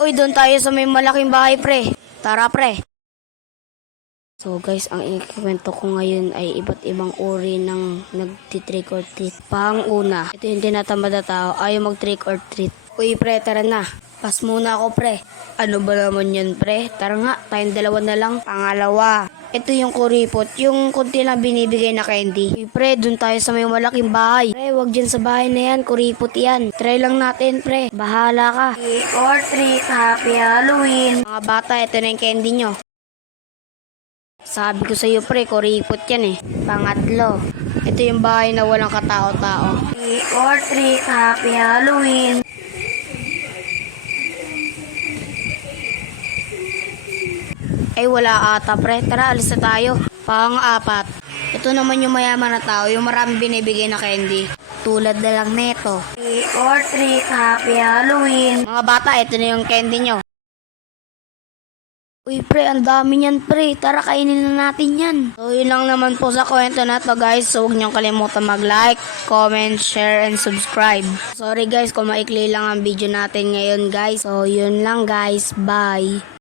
Uy, doon tayo sa may malaking bahay, pre. Tara, pre. So guys, ang ikikwento ko ngayon ay iba't ibang uri ng nagti-trick or treat. Pang-una, ito yung tinatamad na tao, ayaw mag-trick or treat. Uy pre, tara na. Pas muna ako pre. Ano ba naman yun pre? Tara nga, tayong dalawa na lang. Pangalawa, ito yung kuripot, yung kunti lang binibigay na candy. Uy pre, dun tayo sa may malaking bahay. Pre, wag dyan sa bahay na yan, kuripot yan. Try lang natin pre, bahala ka. Trick or treat, happy Halloween. Mga bata, ito na yung candy nyo. Sabi ko sa iyo pre, kuripot yan eh. Pangatlo, ito yung bahay na walang katao-tao. Trick or treat, happy Halloween. Ay wala ata pre, tara alis na tayo. Pang-apat, ito naman yung mayaman na tao, yung maraming binibigay na candy. Tulad na lang neto. Trick or treat, happy Halloween. Mga bata, ito na yung candy nyo. Uy pre, ang dami niyan pre. Tara kainin na natin yan. So yun lang naman po sa kwento na to guys. So huwag niyong kalimutan mag-like, comment, share, and subscribe. Sorry guys kung maikli lang ang video natin ngayon guys. So yun lang guys. Bye.